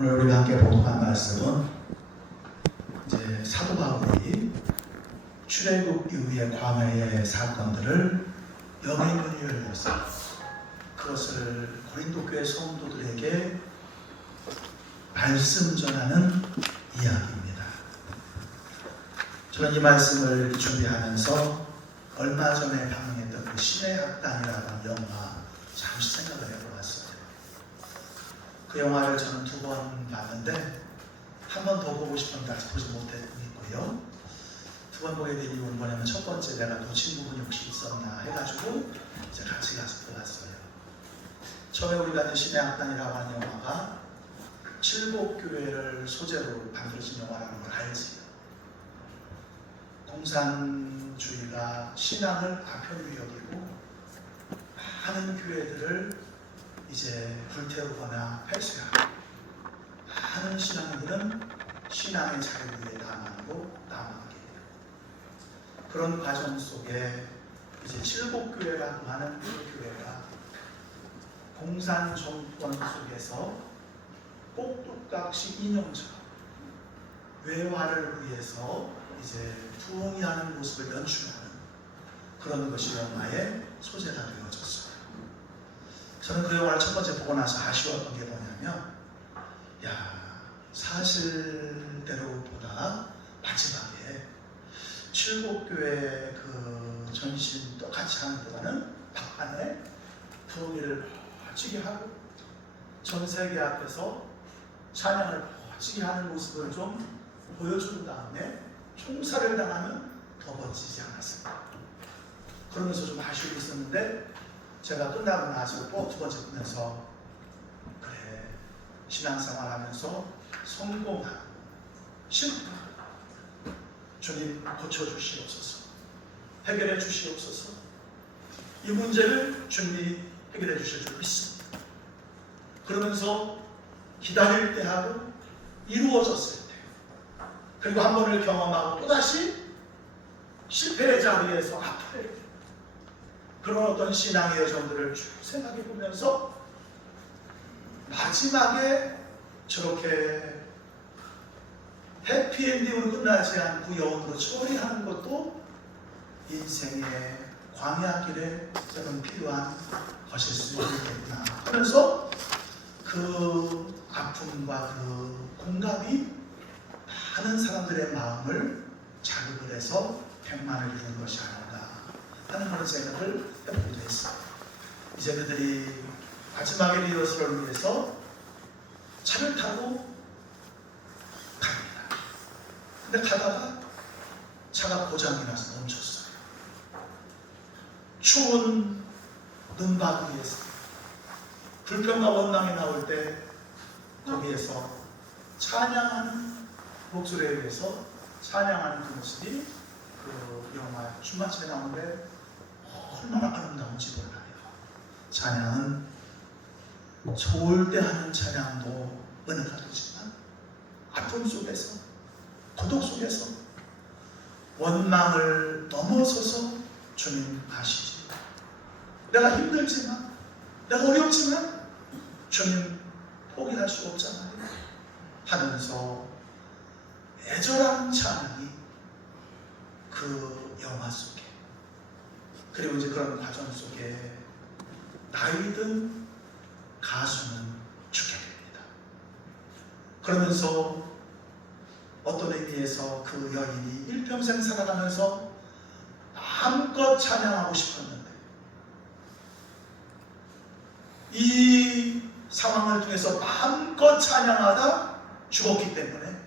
오늘 우리가 함께 봉독한 말씀은 이제 사도 바울이 출애굽 이후의 광야의 사건들을 영의 눈이 열려서 그것을 고린도 교회 성도들에게 말씀 전하는 이야기입니다. 저는 이 말씀을 준비하면서 얼마 전에 방영했던 그 신의 학당이라는 영화 잠시 생각을 해보았어요. 그 영화를 저는 2번 봤는데 한 번 더 보고 싶은데 아직 보지 못했고요. 2번 보게 된 이유는 뭐냐면 첫 번째 내가 놓친 부분이 혹시 있었나 해가지고 이제 같이 가서 보았어요. 처음에 우리가 이제 신의 학당이라고 하는 영화가 칠복교회를 소재로 만들어진 영화라는 걸 알지. 공산주의가 신앙을 아편으로 여기고 많은 교회들을 이제 불태우거나 폐쇄하고 많은 신앙인들은 신앙의 자유 위에 남아가게 돼요. 그런 과정 속에 이제 칠복교회라고 하는 그 교회가 공산 정권 속에서 꼭두각시 인형처럼 외화를 위해서 이제 부흥하는 모습을 연출하는 그런 것이 영화의 소재가 되어졌어요. 저는 그 영화를 첫 번째 보고 나서 아쉬웠던 게 뭐냐면, 사실대로보다 마지막에 칠복교회 그 전신 똑같이 하는 동안은 막판에 부흥회를 멋지게 하고 전 세계 앞에서 찬양을 멋지게 하는 모습을 좀 보여준 다음에 총살을 당하면 더 멋지지 않았습니다. 그러면서 좀 아쉬움이 있었는데 제가 끝나고 나서 또 2번째 보면서 그래, 신앙생활 하면서 성공하고 실패하고 주님 고쳐주시옵소서, 해결해 주시옵소서, 이 문제를 주님이 해결해 주실 줄 믿습니다. 그러면서 기다릴 때 하고 이루어졌을 때 그리고 한 번을 경험하고 또다시 실패의 자리에서 아파할 때 그런 어떤 신앙의 여정들을 쭉 생각해 보면서 마지막에 저렇게 해피엔딩으로 끝나지 않고 영원으로 처리하는 것도 인생의 광야길에 저는 필요한 것일 수 있겠구나 하면서 그 아픔과 그 공감이 많은 사람들의 마음을 자극을 해서 백만을 이룬 것이 아닌가 하는 그런 생각을 해보기도 했어요. 이제 그들이 마지막에 리허설을 위해서 차를 타고 갑니다. 근데 가다가 차가 고장이 나서 멈췄어요. 추운 눈바구리에서 불평과 원망이 나올 때 거기에서 찬양하는 목소리에 의해서 찬양하는 그 모습이 그 영화 춤마침에 나오는데 얼마나 아름다운지 몰라요. 찬양은 좋을 때 하는 찬양도 은혜가 되지만 아픔 속에서 고독 속에서 원망을 넘어서서 주님 아시지. 내가 힘들지만 내가 어렵지만 주님 포기할 수 없잖아요 하면서 애절한 찬양이 그 영화 속에 그리고 이제 그런 과정 속에 나이든 가수는 죽게 됩니다. 그러면서 어떤 의미에서 그 여인이 일평생 살아가면서 마음껏 찬양하고 싶었는데 이 상황을 통해서 마음껏 찬양하다 죽었기 때문에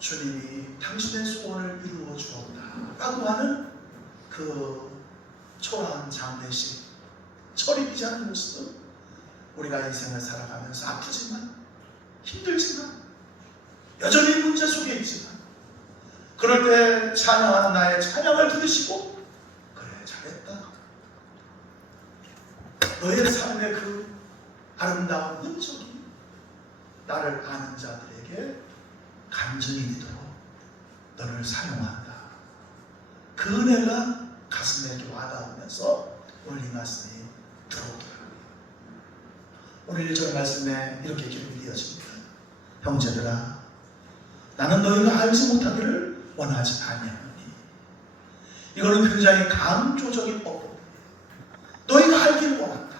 주님이 당신의 소원을 이루어 주었다 라고 하는 그 초라한 장례식, 철이지 않은 모습은 우리가 인생을 살아가면서 아프지만 힘들지만 여전히 문제 속에 있지만 그럴 때 찬양하는 나의 찬양을 들으시고 그래 잘했다, 너의 삶의 그 아름다운 흔적이 나를 아는 자들에게 간증이 되도록 너를 사용한다. 그 은혜가 가슴에 이렇게 와닿으면서 오늘 이 말씀이 들어오더라고요. 오늘 1절 말씀에 이렇게 기록이 이어집니다. 형제들아, 나는 너희가 알지 못하기를 원하지 아니하노니. 이거는 굉장히 강조적인 법. 너희가 알기를 원한다.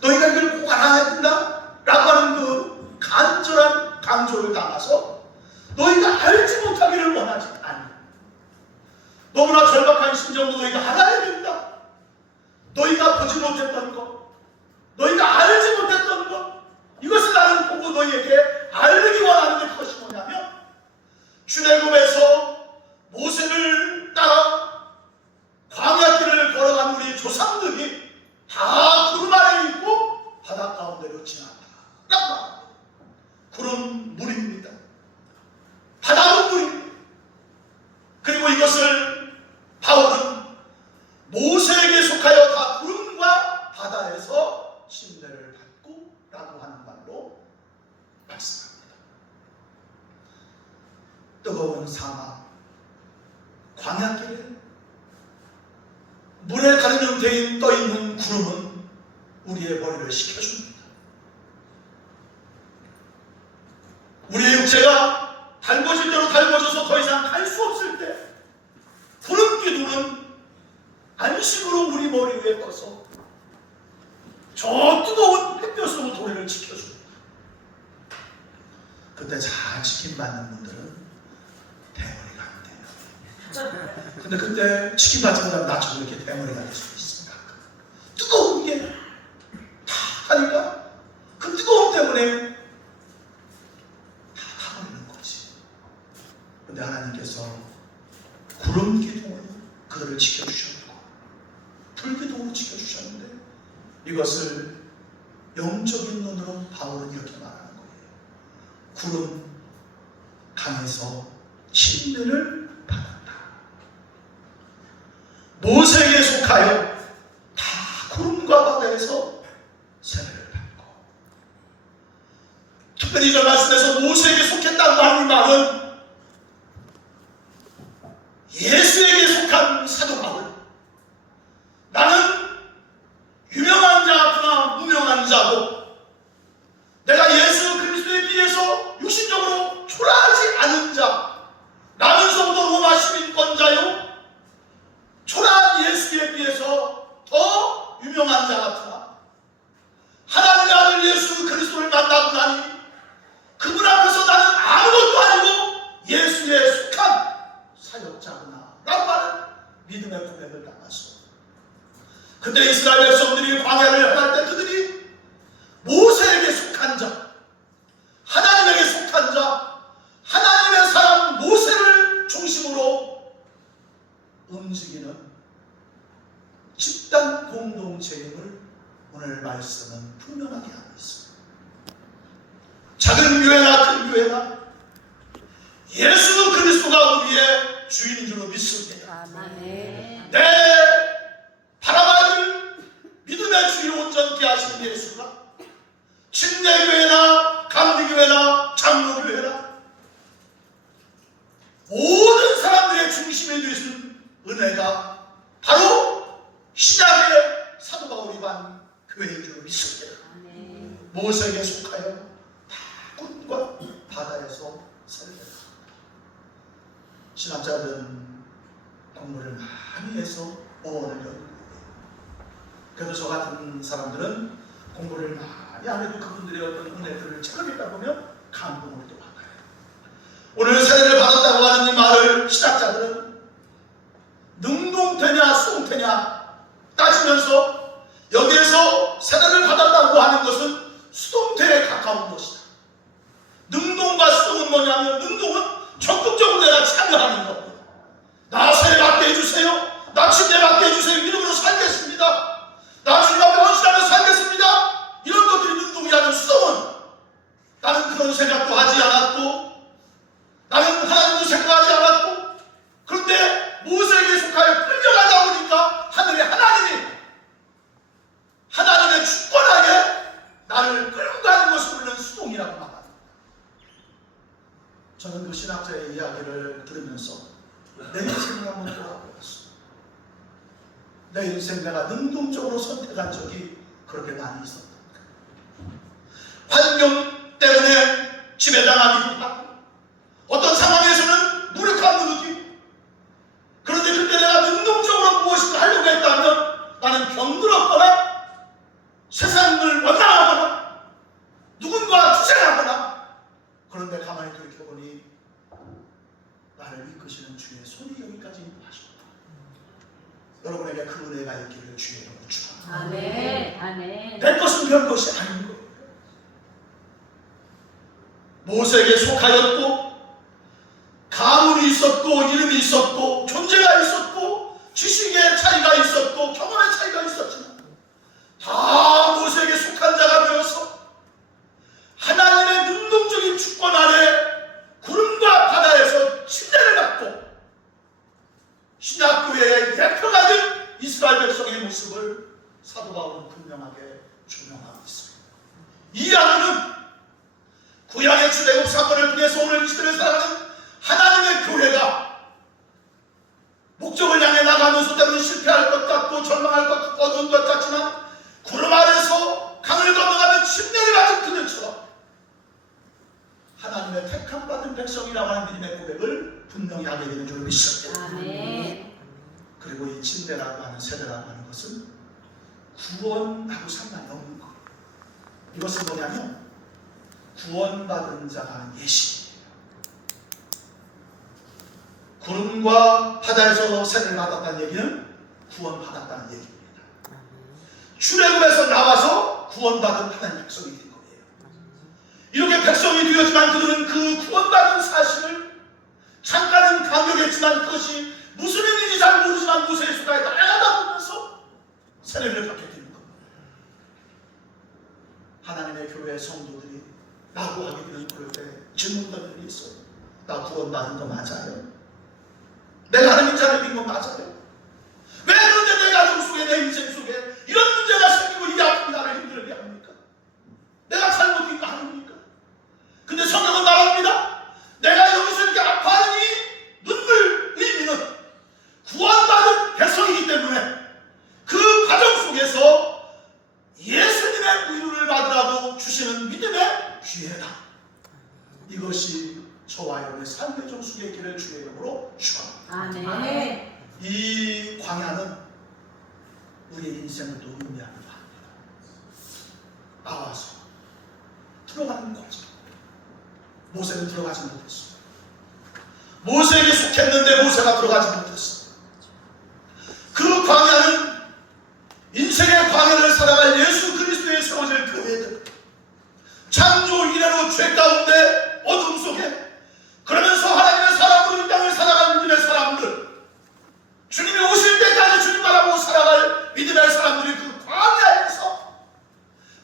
너희가 이걸 꼭 알아야 된다 라고 하는 그 간절한 강조를 담아서 너희가 알지 못하기를 원하지 않아. 너무나 절박한 심정으로 너희가 알아야 된다. 너희가 보지 못했던 것, 너희가 알지 못했던 것, 이것을 나는 보고 너희에게 알리기 원하는 게 그것이 뭐냐면, 출애굽에서 모세를 따라 광야길을 걸어간 우리 조상들이 다 구름 아래에 있고 바다 가운데로 지나갔다. 구름 물입니다. 바다는 물입니다. 그리고 이것을 바울은 모세에게 속하여 다 구름과 바다에서 침례를 받고 라고 하는 말로 말씀합니다. 뜨거운 사막, 광야길에 물에 가는 형태인 떠있는 구름은 우리의 머리를 식혀줍니다. 우리의 육체가 달궈질 대로 달궈져서 더 이상 갈 수 없을 때 구름 기둥은 안식으로 우리 머리 위에 떠서 저 뜨거운 햇볕으로 도리를 지켜줍니다. 그때 잘 지킴받는 분들은 대머리가 안 돼요. 근데 그때 지킴받지 못하면 나처럼 이렇게 대머리가 될 수 있습니다. 뜨거운 게 다 하니까 그 뜨거움 때문에 다 타버리는 거지. 근데 하나님께서 구름 기둥으로 그들을 지켜주셨고 불기둥으로 지켜주셨는데, 이것을 영적인 눈으로 바울은 이렇게 말하는 거예요. 구름 강에서 침례를 받았다. 모세에게 속하여 다 구름과 바다에서 세례를 받고, 특별히 저 말씀에서 모세에게 속했다고 하는 말은 예수에게 속한 사도 바울, 나는 유명한 자나 무명한 자고 내가 예수 그리스도에 비해서 육신적으로 초라하지 않은 자, 나는 성도 로마 시민권자요 초라한 예수에 비해서 더 유명한 자 같으나 하나님의 아들 예수 그리스도를 만나고 나니 그분 앞에서 나는 아무것도 아니고 예수에 속한 사역자구나 라고 하는 믿음의 고백을 담았어. 그때 이스라엘 백성들이 광야를 행할 때 그들이 모세에게 속한 자, 하나님에게 속한 자, 하나님의 사람 모세를 중심으로 움직이는 집단 공동체임을 오늘 말씀은 분명하게 하고 있습니다. 작은 교회나 큰 교회나 예수 그리스도가 우리의 주인인 줄로 믿습니다. 내 바라봐야 믿음의 주를 온전케 하시는 예수가 침례교회나 감리교회나 장로교회나 모든 사람들의 중심에 두신 은혜가 바로 신약의 사도 바울이 반 교회인 줄로 믿습니다. 모세에게 속하여 다 꿈과 바다에서 세례를 받았다. 신학자들은 공부를 많이 해서 어원을 연구해요. 그래도 저 같은 사람들은 공부를 많이 안 해도 그분들의 어떤 은혜들을 체험했다 보면 감동을 또 받아요. 오늘 세례를 받았다고 하는 이 말을 신학자들은 능동태냐 수동태냐 따지면서 여기에서 세례를 받았다고 하는 것은 수동태에 가까운 것이다. 능동과 수동은 뭐냐면, 능동은 적극적으로 내가 참여하는 겁니다. 나 세례 받게 해주세요. 나 침례 받게 해주세요. 믿음으로 살겠습니다. 나 주님 앞에 헌신하며 살겠습니다. 이런 것들이 능동이라는 수동은 나는 그런 생각도 하지 않았고 나는 하나님도 생각하지 않았고, 그런데 모세에게 속하여 끌려가다 보니까 하나님의 주권하에 나를 끌고 가는 것을 우리는 수동이라고 말합니다. 저는 그 신학자의 이야기를 들으면서 내 인생을 한번 돌아보았어. 내 인생 내가 능동적으로 선택한 적이 그렇게 많이 있었다. 환경 때문에 지배당하기도 하고, 어떤 상황에서는 무력함도 느끼고, 그런데 그때 내가 능동적으로 무엇인가 하려고 했다면 나는 병들었거나 세상을 원망하거나 누군가 투쟁하거나, 그런데 가만히 돌이켜보니 나를 이끄시는 주의 손이 여기까지 인도하셨다. 여러분에게 그 은혜가 있기를 주의 이름으로 축원합니다. 아멘. 아멘. 될 것은 별 것이 아닌 것. 모세에게 속하였고, 가문이 있었고, 이름이 있었고, 존재가 있었고, 지식의 차이가 있었고, 경험의 차이가 있었지만 다 모세에게 속한 자가 되어서 하나님의 능동적인 주권 아래 구름과 바다에서 침례를 받고 신약교회의 대표가 된 이스라엘 백성의 모습을 사도 바울은 분명하게 조명하고 있습니다. 이 야구는 구약의 출애굽 사건을 통해서 오늘 이 시대를 살아가는 하나님의 교회가 목적을 향해 나가면서 때로는 실패할 것 같고 절망할 것 같고 어두운 것 같지만 구름 아래서 강을 건너가면 침례를 받은 그들처럼 하나님의 택함 받은 백성이라고 하는 믿음의 고백을 분명히 하게 되는 줄 믿습니다. 아멘. 그리고 이 침례라고 하는 세례라고 하는 것은 구원하고 상관이 없는 거예요. 이것은 뭐냐면 구원받은 자가 하는 예시입니다. 구름과 바다에서 세례를 받았다는 얘기는 구원받았다는 얘기입니다. 출애굽에서 나와서 구원받은 하나님 백성이 된 거예요. 이렇게 백성이 되었지만 그들은 그 구원받은 사실을 잠깐은 감격했지만 그것이 무슨 의미인지 잘 모르지만 모세의 수다에 따라가다 보면서 세례를 받게 되는 겁니다. 하나님의 교회 성도들이 라고 하게 되는 그럴 때 질문들이 있어요. 나 구원받은 거 맞아요? 내가 하나님 자를 믿은 거 맞아요? 왜 그런데 내 가정 속에 내 인생 속에 이런 문제가 생기고 이 아픔이 나를 힘들게 합니까? 내가 잘못된 거 아닙니까? 근데 성경은 말합니다. 내가 여기서 이렇게 아파하는 이 눈물 의미는 구원받은 백성이기 때문에 그 과정 속에서 예수님의 의를 받으라고 주시는 믿음의 기회다. 이것이 저와 여러분의 삶의 정수에 있기를 주의 이름으로 축원합니다. 아멘. 이 광야는 우리의 인생을 또 의미하기도 합니다. 나와서 들어가는 과정. 모세는 들어가지 못했어. 모세에게 속했는데 모세가 들어가지 못했어. 그 광야는 인생의 광야를 살아갈 예수 그리스도의 세워질 교회들, 창조 이래로 죄 가운데 어둠 속에 그러면서 하나님의 사랑으로 이 땅을 살아갈 믿음의 사람들, 주님이 오실 때까지 주님 바라보고 살아갈 믿음의 사람들이 그 광야에서,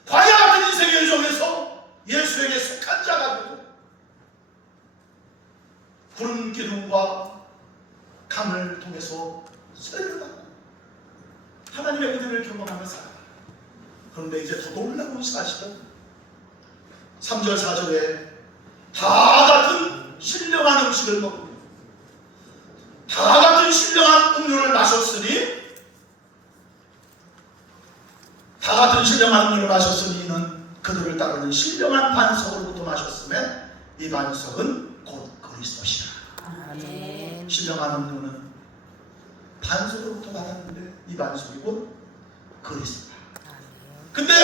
광야 같은 인생의 여정에서 예수에게 속한 자가 되고 구름 기둥과 강을 통해서 세례를 받고 하나님의 은혜를 경험하며 살아가요. 그런데 이제 더 놀라운 사실은 3절 4절에 다 같은 신령한 음식을 먹으며 다 같은 신령한 음료를 마셨으니, 다 같은 신령한 음료를 마셨으니 이는 그들을 따르는 신령한 반석으로부터 마셨음에 이 반석은 곧 그리스도시라. 아멘. 신령한 음료는 반석으로부터 받았는데 이 반석이 곧 그리스도다. 근데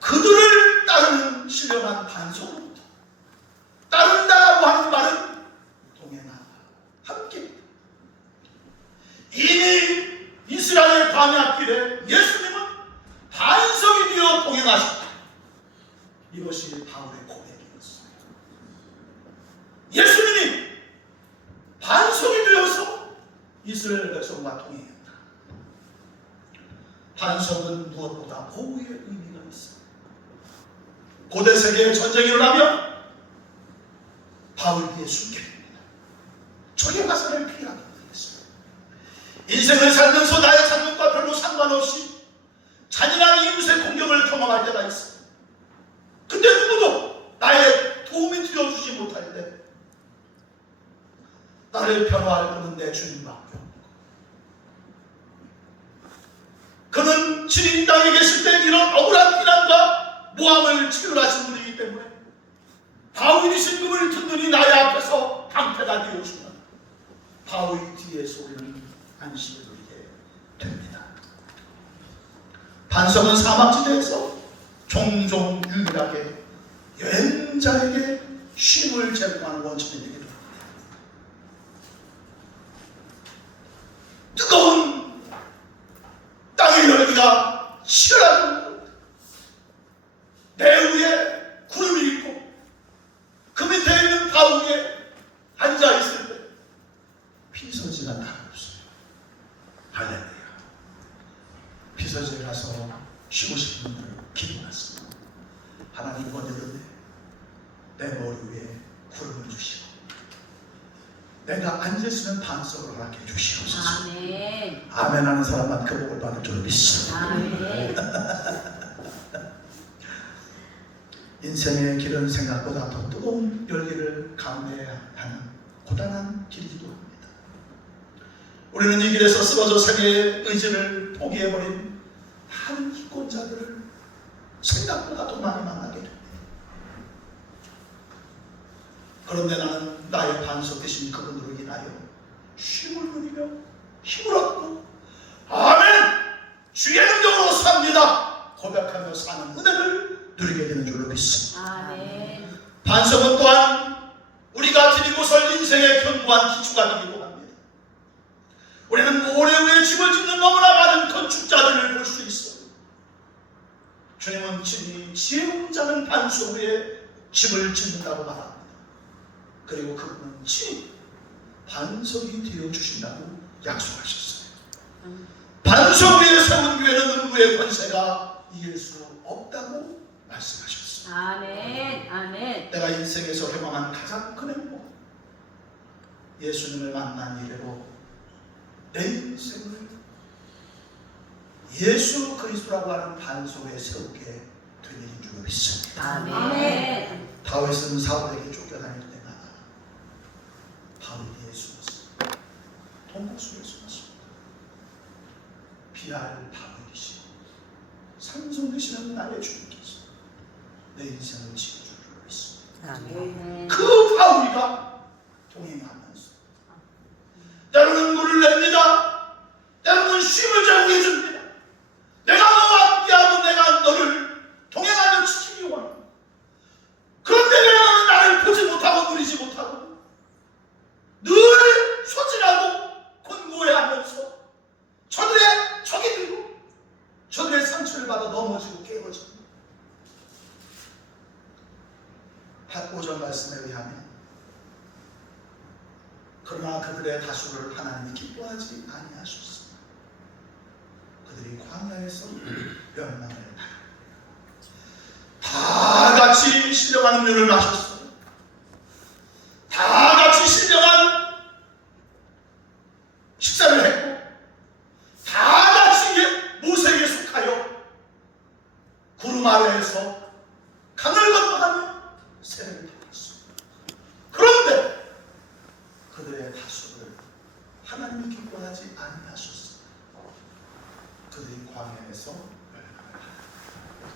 그들을 따르는 신령한 반석으로부터, 따른다라고 하는 말은 동행하다, 함께. 이미 이스라엘 광야길에 예수님은 반석이 되어 동행하셨다. 이것이 바울의 고백이었어요. 예수님이 반석이 되어서 이스라엘 백성과 동행했다. 반석은 무엇보다 보호의 의미가 있어요. 고대 세계에 전쟁이 일어나면 바울 뒤에 숨게 됩니다. 적의 화살을 피하게 되겠어요. 인생을 살면서 나의 잘못과 별로 상관없이 잔인한 이웃의 공격을 경험할 때가 있어요. 근데 누구도 나의 도움이 되어주지 못할 때 나를 변호할 분은 내 주님밖에 없고, 그는 진인 땅에 계실 때 이런 억울한 비난과 모함을 반석은 사막지대에서 종종 유일하게 여행자에게 쉼을 제공하는 원천이 되기도 합니다. 뜨거운 땅의 열기가 치열하고 내 위에 구름이 있고 그 밑에 있는 바위에 앉아있을 때 피서지가 따로 없어요. 할렐루야. 피서지에 가서 쉬고 싶은 분들 기도하습니다. 하나님 오늘은 내 머리 위에 구름을 주시고 내가 앉을 수 있는 반석을 허락해 주시옵소서. 아멘. 아멘 하는 사람만 그 복을 받을 줄 믿습니다. 아멘. 인생의 길은 생각보다 더 뜨거운 열기를 감내해야 하는 고단한 길이기도 합니다. 우리는 이 길에서 쓰러져 세계의 의지를 포기해버린 많은 기권자들을 생각보다 더 많이 만나게 됩니다. 그런데 나는 나의 반석 되신 그분으로 인하여 쉼을 누리며 힘을 얻고 아멘! 주의 능력으로 삽니다! 고백하며 사는 은혜를 누리게 되는 줄로 믿습니다. 아멘. 반석은 또한 우리가 드리고 설 인생의 견고한 기초가 되기도 합니다. 우리는 모래 위에 집을 짓는 너무나 많은 건축자들을 볼 수 있어요. 주님은 친히 지혜공자는 반석 위에 집을 짓는다고 말합니다. 그리고 그분은 친히 반석이 되어주신다고 약속하셨어요. 반석 위에 세운 교회는 음부의 권세가 이길 수 없다고 말씀하셨어요. 아멘. 아멘. 내가 인생에서 경험한 가장 큰 행복, 예수님을 만난 이래로 내 인생을 예수 그리스도라고 하는 반석에 세우게 된 일인 줄 믿습니다. 아멘. 다윗은 사울에게 쫓겨다닐 때마다 바울 뒤에 숨었습니다. 동굴 속에 숨었습니다. 비할 바울이시오, 산성 되시는 나의 주님께서 내 인생을 지켜줄 줄 믿습니다. 아멘. 그 바울이가 동행하면서 때로는 물을 냅니다. 때로는 쉼을 제공해 줍니다. 내가 너와 함께하고 내가 너를 동행하며 지키기 원합니다. 그런데 왜 너는 나를 보지 못하고 누리지 못하고 늘 소진하고 권고해하면서 저들의 적이 들고 저들의 상처를 받아 넘어지고 깨어집니다. 오전 말씀에 의하면 그러나 그들의 다수를 하나님이 기뻐하지 아니하셨습니다. 그들이 광야에서 멸망을 당합니다. 다 같이 신령한 음료를 마셨어요. 다 같이 신령한 식사를 했고 다 같이 모세에게 속하여 구름 아래에서 강을 건너가며 세례를 받았어요. 그런데 그들의 다수를 하나님이 기뻐하지 아니하셨습니다. 그들이 광야에서 멸망을 당합니다.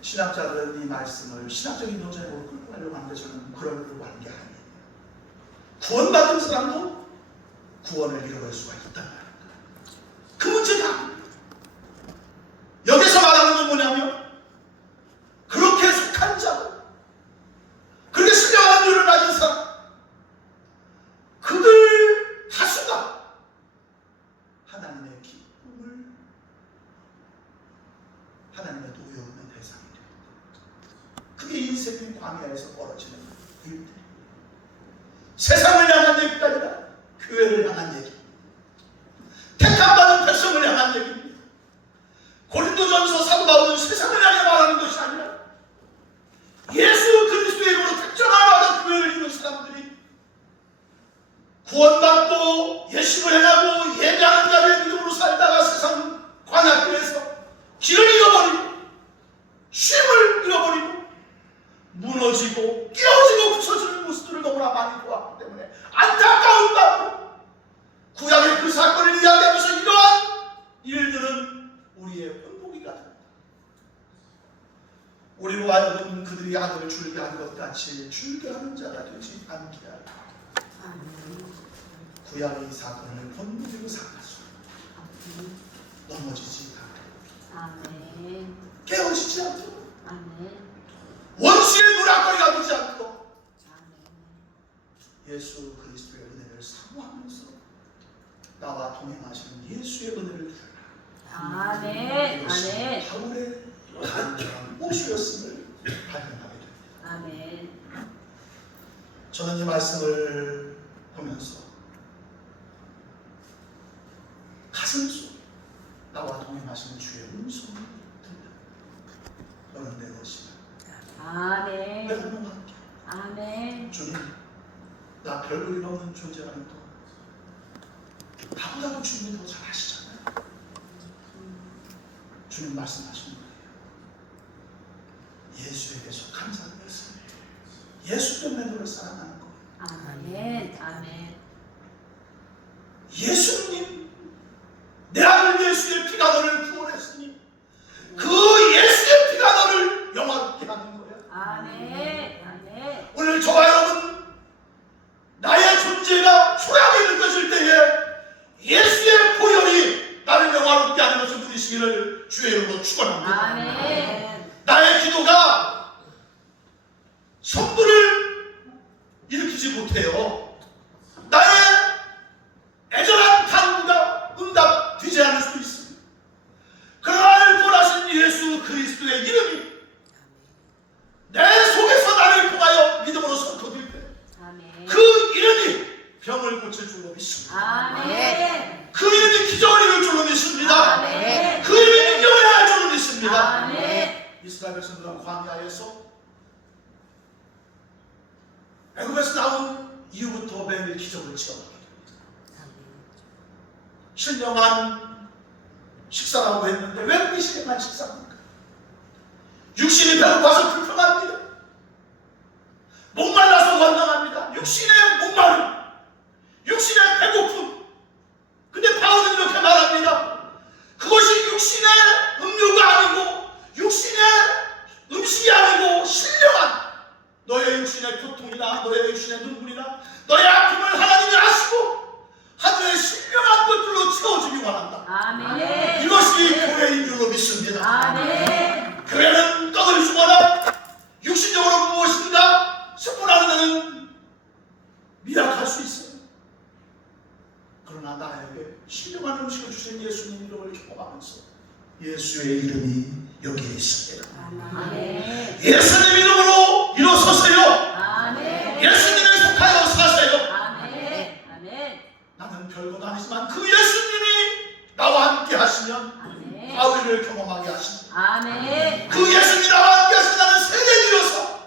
신학자들은 이 말씀을 신학적인 논쟁으로 끌고 가려고 하는데 저는 그러려고 하는 게 아니에요. 구원받은 사람도 구원을 잃어버릴 수가 있단 말입니다. 그 문제가 아닙니다. 여기서 말하는 건 뭐냐면 그렇게 속한 자, 그렇게 신령한 일을 가진 사람, 그들 다수가 하나님의 기쁨을, 하나님의 노여움의 대상이 됩니다. 그게 인생의 광야에서 벌어지는 일들입니다. 세상을 향한 얘기가 아니라 교회를 향한 얘기, 택함받은 백성을 향한 얘기입니다. 고린도전서 사도 바울은 세상을 향해 말하는 것이 아니라 예수 그리스도의 이름으로 특정을 받은 교회를 이룬 사람들이 구원받고 예식을 행하고 예배하는 자들의 믿음으로 살다가 세상 광야길에서 길을 잃어버리고 쉼을 잃어버리고 무너지고 깨어지고 부서지는 모습들을 너무나 많이 보았기 때문에 안타까운 마음으로 구약의 그 사건을 이야기하면서 이러한 일들은 우리의 본보기가 됩니다. 우리로 하여금 그들이 악을 줄게한 것 같이 줄게하는 자가 되지 않게 하라. 구약의 이 사건을 본보기로 삼아서 넘어지지 않게 아멘. 깨어지지 않도록, 아멘. 원수의 노략거리가 되지 않도록 아멘. 예수 그리스도의 은혜를 사모하면서 나와 동행하시는 예수의 은혜를 아멘. 이것이 아멘. 바울의 간절한 옷이었음을 발견하게 됩니다. 아멘. 저는 이 말씀을 보면서 가슴 속 나와 동행하시는 주의 음성을 듣는다. 너는 내 것이다. 아멘. 내가 너와 함께. 아멘. 주님, 나 별볼일 없는 존재라는 거 나보다도 주님이 더 잘 아시잖아요. 주님 말씀하시는 거예요. 예수에게서 감사드렸습니다. 예수 때문에 너를 사랑하는 거예요. 아멘. 아멘. 예수님, 내 아들 예수의 피가 너를 구원했으니 그 예수의 피가 너를 영화롭게 하는 거예요. 아멘. 아멘. 오늘 저와 여러분, 나의 존재가 초라하게 느껴질 때에 예수의 보혈이 나를 영화롭게 하는 것을 누리시기를 주의 이름으로 축원합니다. 아멘. 나의 기도가 성부를 일으키지 못해요. 나의 애절한 간구가 응답되지 않을 수도 있습니다. 그러나 나를 구원하신 예수 그리스도의 이름이 내 속에서 나를 통하여 믿음으로 선포될 때 그 아멘. 이름이 병을 고칠 줄로 믿습니다. 아멘. 그 이름이 기적을 이룰 줄로 믿습니다. 아멘. 그 이름이 능력을 할 줄로 믿습니다. 아멘. 이스라엘 백성들은 광야에서 애굽에서 나온 이후부터 매일 기적을 체험하게 됩니다. 신령한 식사라고 했는데 왜 그게 신령한 식사입니까? 육신이 배고파서 불평합니다. 목말라서 원망합니다. 육신의 목마름, 육신의 배고픔. 근데 바울은 이렇게 말합니다. 그것이 육신의 음료가 아니고 육신의 음식이 아니고 신령한 너의 육신의 고통이나 너의 육신의 눈물이나 너의 아픔을 하나님이 아시고 하늘의 신령한 것들로 채워주기 원한다. 아멘. 이것이 교회인 줄로 믿습니다. 아멘. 교회는 떡을 주거나 육신적으로 무엇인가 스포하는 데는 미약할 수 있어요. 그러나 나에게 신령한 음식을 주신 예수님 이름을 경험하면서 예수의 이름이 여기에 있습니다. 아멘. 예수님 이름으로 일어서세요. 아멘. 예수님에 속하여 사세요. 아멘. 아멘. 나는 별것 아니지만 그 예수님이 나와 함께 하시면 아멘. 바울을 경험하게 하십니다. 아멘. 그 예수님이 나와 함께 하시면 나는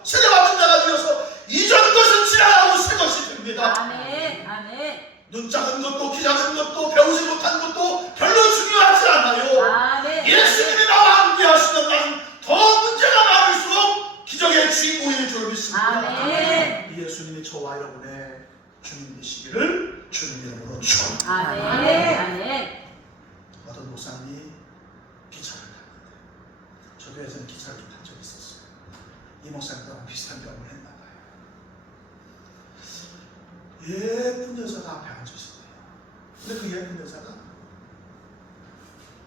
세대 받은 자가 되어서 이전 것은 지나가고 새 것이 됩니다. 아멘. 아멘. 눈 작은 것도 키 작은 것도 배우지 못한 것도 별로 중요하지 않아요. 아멘. 예수님이 나와 함께 하시면 나는 더 문제가 많을수록 기적의 주인공일 줄 믿습니다. 아멘. 이 예수님이 저와 여러분의 주님 되시기를 주님 이름으로 축원합니다. 아멘. 아멘. 어떤 목사님이 기차를 탔는데 저도 예전에 기차를 좀 탄 적이 있었어요. 이 목사님과 비슷한 경험을 했나 봐요. 예쁜 여자가 앞에 앉으신 거예요. 근데 그 예쁜 여자가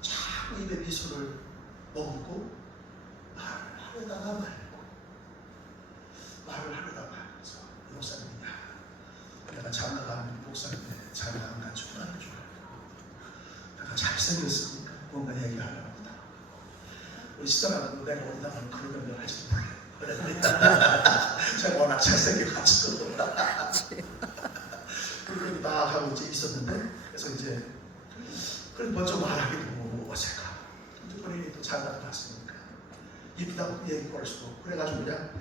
자꾸 입에 미소를 머금고 말을 하려다가 말면서 이 목사님이 내가 장가간 목사님의 장가간 가지고 나는 줄 알고 내가 잘생겼으니까 뭔가 얘기하려고 하다 우리 시장하고 내가 어디다 가면 그런 연결 하지도 못해요. 제가 워낙 잘생겨가지고 그렇게 막 하고 이제 있었는데 그래서 이제 그래도 먼저 말하기도 어색하고 본인이 또 장가를 갔으니까 이쁘다고 얘기할 수도 없고 그래가지고 그냥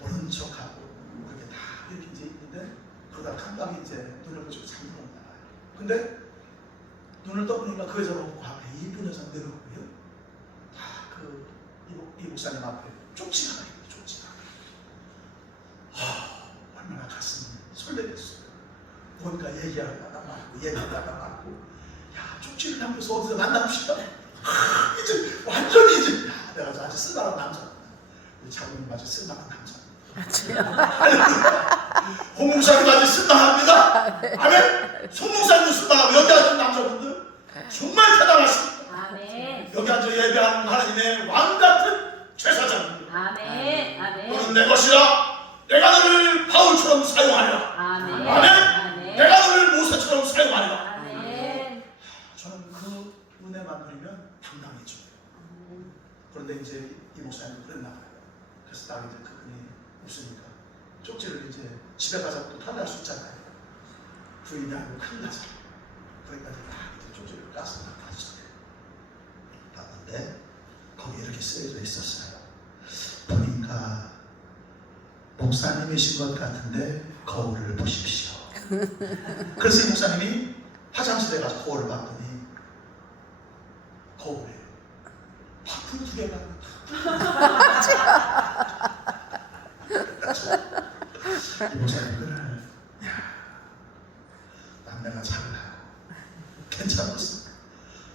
모른 척하고 그렇게 다 이렇게 이제 있는데 그러다 깜빡이 이제 눈을 보시고 잠들었나 봐요. 근데 눈을 떠보니까 그 여자가 없고 앞에 이쁜 여자가 내려오고요. 다 이 목사님 앞에 쪽지가 있어요. 쪽지가. 얼마나 가슴이 설레겠어요. 뭔가 얘기하다가 말고 야 쪽지를 남겨서 어디서 만납시다. 이제 완전히 이제 내가 아주 쓸만한 남자. 우리 장모님 아주 쓸만한 남자. 홍목사님 아주 쓸만합니다. 아멘. 송목사님도 쓸만하고 여기 앉은 남자분들 정말 대단하십니다. 아멘. 여기 앉아 예배하는 하나님의 왕같은 제사장. 아멘. 아멘. 너는 내 것이라. 내가 너를 바울처럼 사용하리라. 아멘. 아멘. 아멘. 내가 너를 모세처럼 사용하리라. 아멘. 저는 그 은혜만 누리면 당당해져요. 그런데 이제 이 목사님은 그랬나 봐요. 그래서 다윗은 그분이 없으니까 쪽지를 이제 집에 가서 또 탈날 수 있잖아요. 부인이 알고 큰일 나죠. 그러니까 다윗이 쪽지를 까서 나갔어요. 봤는데 거기 이렇게 쓰여져 있었어요. 보니까 목사님이신 것 같은데 거울을 보십시오. 그래서 이 목사님이 화장실에 가서 거울을 봤더니 거울에 파풀 2개가 이 목사님 그날 남매가 잘나요. 괜찮았어.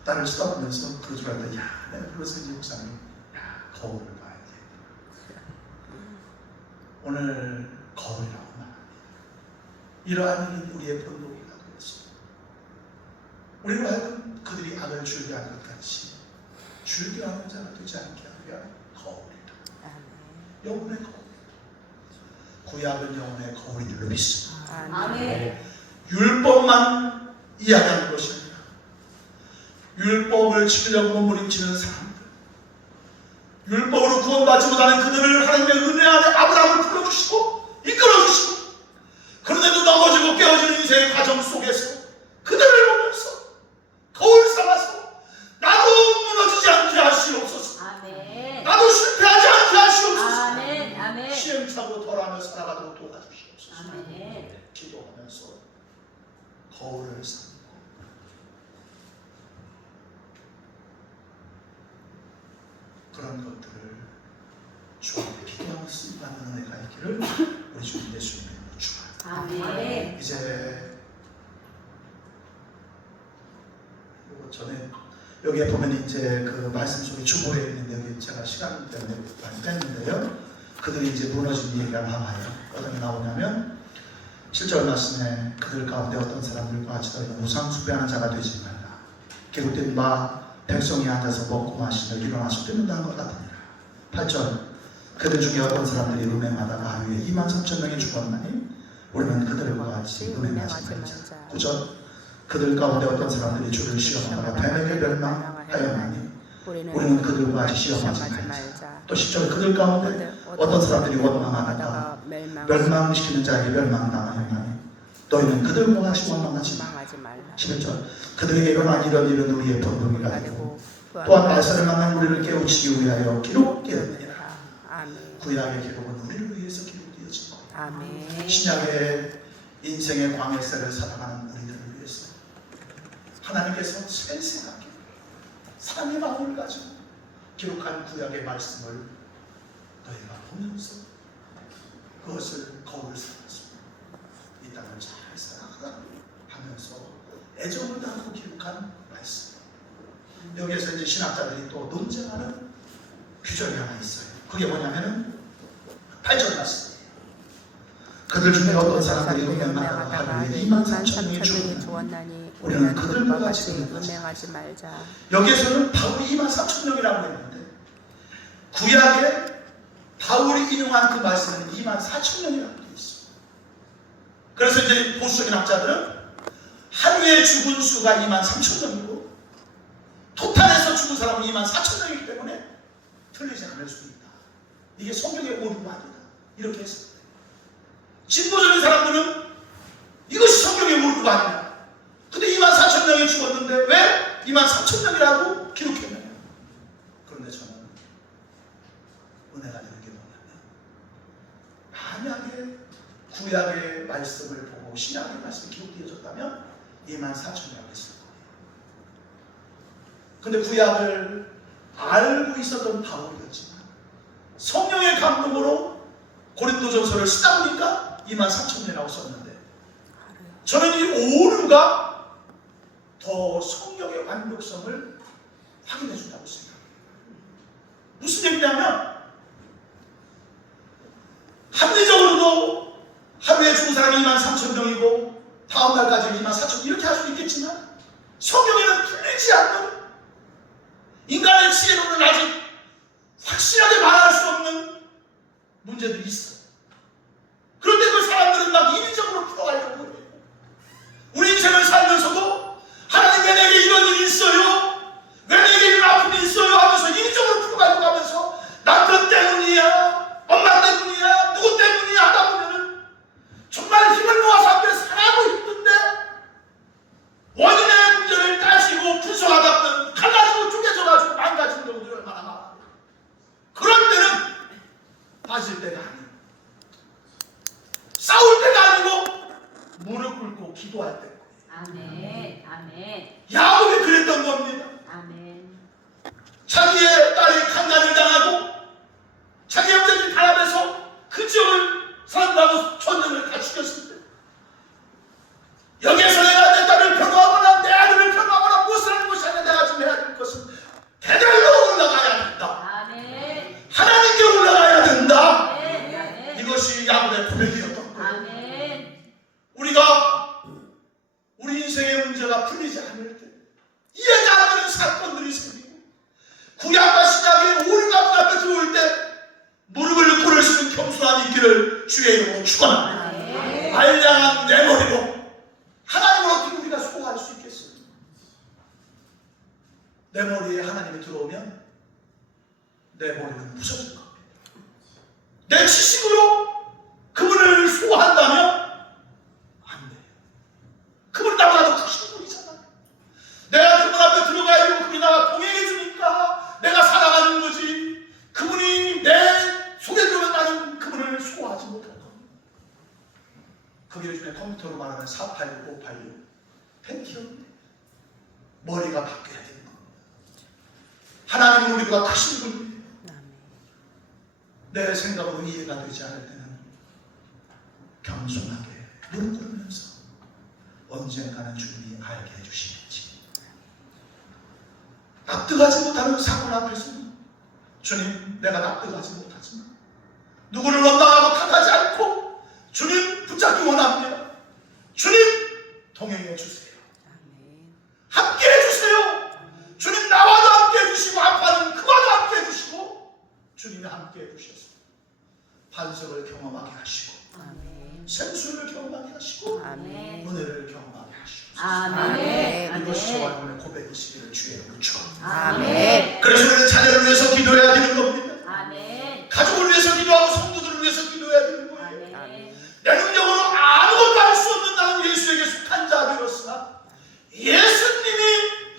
딸을 쳐다보면서 그럴 줄 알았더니 내가 불러서 이 목사님 거울을 봐야 돼. 오늘 거울이라고 말합니다. 이러한 일이 우리의 본동이가 되었습니다. 우리로 하여금 그들이 악을 즐겨하는 것 같이 즐겨하는 자가 되지 않게 하기 위한 거울이다. 영혼의 거울. 구약은 영혼의 거울이를 믿습니다. 아멘. 율법만 이야기하는 것이 아니라 율법을 지키려고 몸부림치는 사람들, 율법으로 구원받지 못하는 그들을 하나님의 은혜 안에 아브라함을 불러주시고 이끌어주시고, 그런데도 넘어지고 깨어지는 인생의 과정 속에서 그들을 보면서 거울 삼아서 나도 무너지지 않게 하시옵소서. 아멘. 나도 실패하지 않게 하시옵소서. 아멘. 아멘. 시행착오로 덜하며 살아가도록 도와주시옵소서. 아멘. 기도하면서 거울을 삼고 그런 것들을 주님께 기도하며 쓰임받는 은혜가 있기를 우리 주님 예수님의 이름으로 축원합니다. 아멘. 이제 이거 전에 여기에 보면 이제 그 말씀 속에 주보에 있는데 여기 제가 시간 때문에 많이 뺐는데요. 그들이 이제 무너진 얘기가 나와요. 어떤 나오냐면 7절 말씀에 그들 가운데 어떤 사람들과 같이 너희는 우상 숭배하는 자가 되지 말라. 기록된 바 백성이 앉아서 먹고 마시며 일어나서 뛰는다는 것 같으니라. 8절 그들 중에 어떤 사람들이 음행하다가 하루에 23,000명이 죽었나니 우리는 그들과 같이 음행하지 말자. 9절 그들 가운데 어떤 사람들이 주를 시험하다가 뱀에게 멸망하였나니 우리는 그들과 같이 시험하지 말자. 또 10절 그들 가운데 어떤 사람들이 원망하다가 멸망시키는 자에게 멸망당하였나니 너희는 그들과 같이 원망하지 말라. 11절 그들에게 일어난 이런 일은 우리의 본동이라 되고 또한 말세를 만난 우리를 깨우치기 위하여 기록되었느니라. 구약의 기록은 우리를 위해서 기록되어진 거예요. 신약의 인생의 광야세를 살아가는 우리들을 위해서 하나님께서 세세하게 사랑의 마음을 가지고 기록한 구약의 말씀을 너희가 보면서 그것을 거울 삼아서 이 땅을 잘 살아가라 하면서 애정을 담고 기록한 말씀. 여기에서 이제 신학자들이 또 논쟁하는 규절이 하나 있어요. 그게 뭐냐면은 8절 말씀이에요. 그들 중에 어떤 사람들이 음행하다가 하루에 23,000명이 죽었나니 우리는 그들과 같이 음행하지 말자. 여기에서는 바울이 23,000명이라고 했는데 구약에 바울이 인용한 그 말씀은 24,000명이라고 되어 있어요. 그래서 이제 보수적인 학자들은 하루에 죽은 수가 23,000명이고 토탈에서 죽은 사람은 24,000명이기 때문에 틀리지 않을 수 있다. 이게 성경의 오류가 아니다. 이렇게 했습니다. 진보적인 사람들은 이것이 성경의 오류가 아니다. 근데 24,000명이 죽었는데 왜 24,000명이라고 기록했느냐. 그런데 저는 은혜가 되는 게 뭐냐면 만약에 구약의 말씀을 보고 신약의 말씀이 기록되어졌다면 24,000명이 있을 거예요. 근데 구약을 알고 있었던 바울이었지만 성령의 감동으로 고린도전서를 쓰다 보니까 23,000명이라고 썼는데 저는 이 오류가 더 성경의 완벽성을 확인해 준다고 생각해요. 무슨 얘기냐면 합리적으로도 하루에 죽은 사람이 23,000명이고 다음 날까지 24,000명 이렇게 할 수 있겠지만 성경에는 풀리지 않는 인간 문제들이 있어. 그런데 그 사람들은 막 인위적으로 풀어가려고 해요. 우리 인생을 살면서도 하나님 왜 내게 이런 일이 있어요? 왜 내게 이런 아픔이 있어요? 하면서 인위적으로 풀어가려고 하면서 남편 때문이야, 엄마 때문이야, 누구 때문이야 하다 보면은 정말 힘을 모아서 함께 살아가고 있는데 원인의 문제를 따지고 분석하다 보면 갈라지고 쪼개져가지고 망가진 경우들이 얼마나 많아요. 그럴 때는 빠질 때가 아니에요. 싸울 때가 아니고 무릎 꿇고 기도할 때예요. 아멘. 아멘. 야곱이 그랬던 겁니다. 아멘. 자기의 딸이 강간을 당하고 자기 형제들이 바람에서 그 지역을 산다고 전쟁을 다 죽였을 때 여기에서 내가 내 딸을 변호하거나 내 아들을 변호하거나 무엇을 하는 것이 아니라 내가 지금 해야 될 것은 대대로 올라가야 된다. 아멘. 하나님께 올라가야 된다. 아멘. 이것이 야곱의 고백이었던 거예요. 아멘. 우리가 우리 인생의 문제가 풀리지 않을 때 이해가 안 되는 사건들이 생기고 구약과 신약의 오류가 문 앞에 들어올 때 무릎을 꿇을 수 있는 겸손함이 있기를 주의 이름으로 축원합니다. 아멘. 알량한 내 머리로 하나님을 어떻게 우리가 수고할 수 있겠어요? 내 머리에 하나님이 들어오면 내 머리는 부서질 겁니다. 내 지식으로 그분을 수고한다면 안 돼요. 그분 나보다도 크신 분이잖아요. 내가 그분 앞에 들어가야 되고 그분이 나와 동행해 주니까 내가 살아가는 거지. 그분이 내 속에 들어오면 나는 그분을 수고하지 못할 겁니다. 그게 요즘에 컴퓨터로 말하면 486, 586 펜티엄 머리가 바뀌어야 되는 겁니다. 하나님은 우리보다 크신 분이에요. 내 생각으로 이해가 되지 않을 때는 겸손하게 무릎 꿇으면서 언젠가는 주님이 알게 해주시겠지. 납득하지 못하는 상황 앞에서는 주님 내가 납득하지 못하지만 누구를 원망하고 탓하지 않고 주님 붙잡기 원합니다. 주님 동행해 주세요. 함께 해주세요. 주님 나와도 함께 해주시고 아파하는 그와도 함께 해주시고 주님이 함께 해주셔서 반석을 경험하게 하시고 생수를 경험하게 하시고 아멘. 은혜를 경험하게 하시고 아멘. 이것이 저와 여러분의 고백이시기를 주의 이름으로 축원합니다. 아멘. 그래서 우리는 자녀를 위해서 기도해야 되는 겁니다. 아멘. 가족을 위해서 기도하고 성도들을 위해서 기도해야 되는 거예요. 아멘. 내 능력으로 아무것도 할 수 없는 나는 예수에게 속한 자 되었으나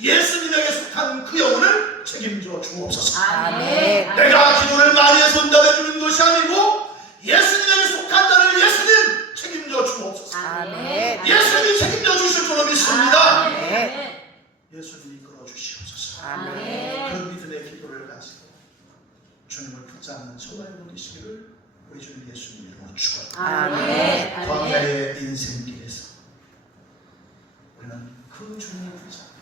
예수님에게 속한 그 영혼을 책임져 주옵소서. 아멘. 내가 기도를 많이 해서 응답해 주는 것이 아니고 예수님에게 속한 자를 예수님 책임져 주옵소서. 아멘. 예수님이 책임져 주실 줄로 믿습니다. 아멘. 예수님이 이끌어 주시옵소서. 아멘. 그런 믿음의 기도를 가지고 주님을 붙잡는 저와 여러분 되시기를 우리 주님 예수님 이름으로 축원합니다. 아멘. 아멘. 광야의 인생길에서 우리는 그 주님을 붙잡고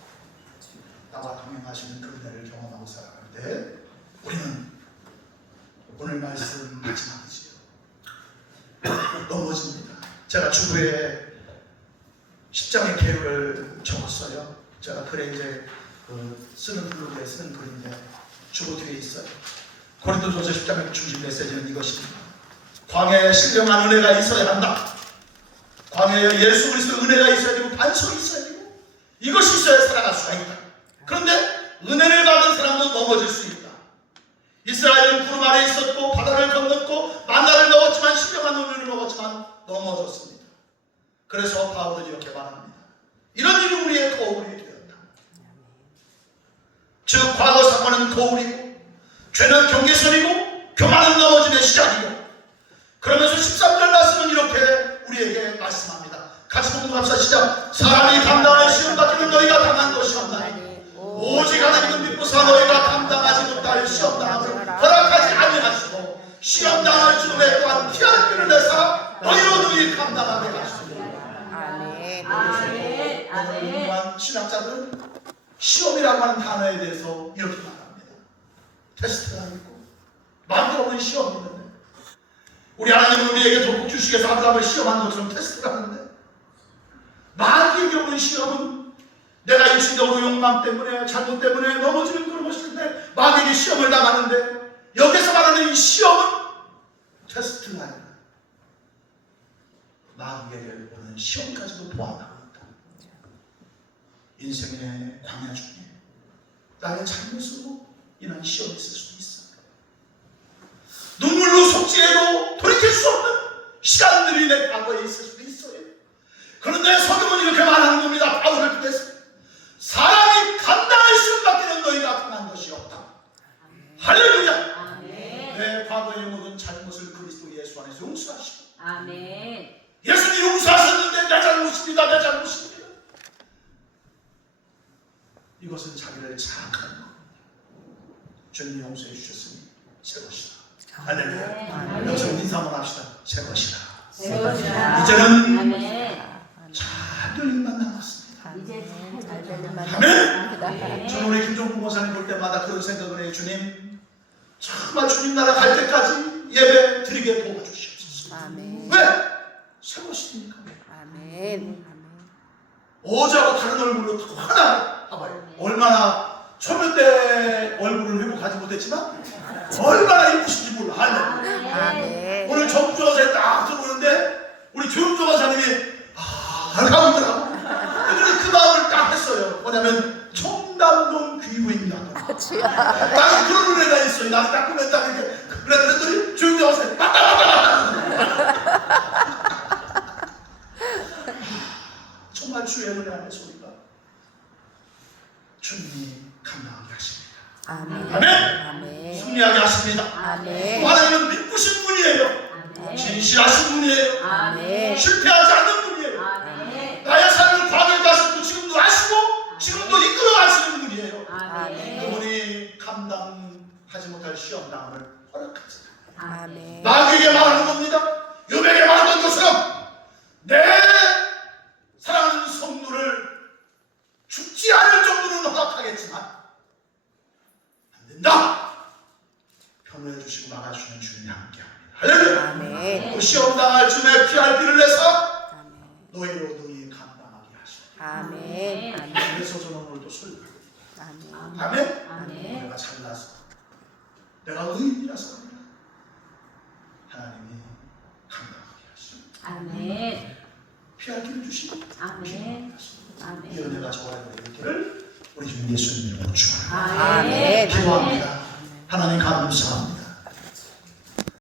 나와 동행하시는 그 은혜를 경험하고 살아갈 때 우리는 오늘 말씀 마지막이지요. 넘어집니다. 제가 주부에 10장의 계율을 적었어요. 제가 글에 이제 쓰는 블로그에 쓰는 글인데 주부 뒤에 있어요. 고린도전서 10장의 중심 메시지는 이것입니다. 광야에 신령한 은혜가 있어야 한다. 광야에 예수 그리스도의 은혜가 있어야 되고 반석이 있어야 되고 이것이 있어야 살아갈 수가 있다. 그런데 은혜를 받은 사람도 넘어질 수 있다. 이스라엘은 구름 아래 있었고 바다를 건넜고 만나를 먹었지만 신령한 은혜를 먹었지만 넘어졌습니다. 그래서 바울은 이렇게 말합니다. 이런 일이 우리의 거울이 되었다. 즉 과거 사건은 거울이고 죄는 경계선이고 교만은 넘어짐의 시작이고 그러면서 13절 말씀은 이렇게 우리에게 말씀합니다. 같이 공부합시다. 시작. 사람이 감당할 시험 받기는 너희가 당한 것이 없나니 오직 하나님은 믿고서 너희가 감당하지 못할 시험 당함을 허락하지 아니하시고 시험 당할 즈음에 또한 피할 길을 내사 너희로 능히 감당하게 하시고. 아멘. 아멘. 아멘. 유명한 신학자들은 시험이라고 하는 단어에 대해서 이렇게 말합니다. 테스트가 있고 마음대로 없는 시험이 있는데 우리 하나님은 우리에게 돋보 주시기 위해서 아브라함을 시험한 것처럼 테스트를 하는데 마귀에게 오는 시험은 내가 육신적으로 욕망 때문에 잘못 때문에 넘어지는 그런 것인데 마귀에게 시험을 당하는데 여기서 말하는 이 시험은 우리에게 오는 시험까지도 포함하고 있다. 인생의 광야 중에 나의 잘못으로 인한 시험이 있을 수도 있어. 눈물로 속죄해도 돌이킬 수 없는 시간들이 내 과거에 있을 수도 있어요. 그런데 성경은 이렇게 말하는 겁니다. 바울을 통해서 사람이 감당할 수밖에는 너희가 당한 것이 없다. 할렐루야. 아멘. 내 과거의 모든 잘못을 그리스도 예수 안에서 용서하시고 아멘. 예수님 용서하셨는데 내 잘못입니다. 내 잘못입니다. 이것은 자기를 자학하는 겁니다. 주님 용서해 주셨으니 새 것이다. 할렐루야. 여기서 인사 한번 합시다. 새 것이다. 새 것이다. 이제는 아멘. 잘 일만 남았습니다. 이제 잘 되는 아멘. 저는 우리 김종국 목사님 볼 때마다 그런 생각을 해요. 주님, 정말 주님 나라 갈 때까지 예배 드리게 도와주시옵소서. 아멘. 왜? 새 것이니까. 아멘. 어제하고 다른 얼굴로 또 하나 봐봐요. 얼마나 초면 때 얼굴을 회복하지 못했지만 얼마나 이쁘신지 몰라. 할렐루야. 아멘. 오늘 정조가사에 딱 들어오는데 우리 조용조가사님이 하더라고. 그 마음을 딱 했어요. 뭐냐면 청담동 귀부입니다. 딱 그런 노래가 있어요. 나는 딱 보면 딱 이렇게 그랬더니 조용조가사에 맞다. 정말 주의 은혜 안에서 우리가 주님이 감당하게 하십니다. 아멘. 아멘. 아멘. 승리하게 하십니다. 아멘. 하나님은 믿으신 분이에요. 아멘. 진실하신 분이에요. 아멘. 실패하지 않는 분이에요. 아멘. 나의 삶을 과거에도 하시고 지금도 하시고 지금도 이끌어 가시는 분이에요. 아멘. 그분이 감당하지 못할 시험 당함을 허락하지 않아요. 아멘. 나에게 말하는 겁니다. 요백에 말하는 것처럼 내 사랑하는 성도를 죽지 않을 정도로는 허락하겠지만 안 된다. 변호해 주시고 막아주시는 주님이 함께합니다. 할렐루야. 아멘. 또 시험 당할 즈음에 피할 길을 내서 아멘. 너희로 너희 감당하게 하시고 아멘. 아멘. 그래서 저는 오늘도 설교합니다. 아멘. 아멘. 아멘. 내가 잘나서 내가 의인이라서 아니라 하나님이 감당하게 하시고 아멘. 피할 길을 주시고 아멘. 이 아멘. 은혜가 저와 여러분의 길을 우리 주 예수님 이름으로 축원합니다. 아멘. 기도합니다. 하나님 감사합니다.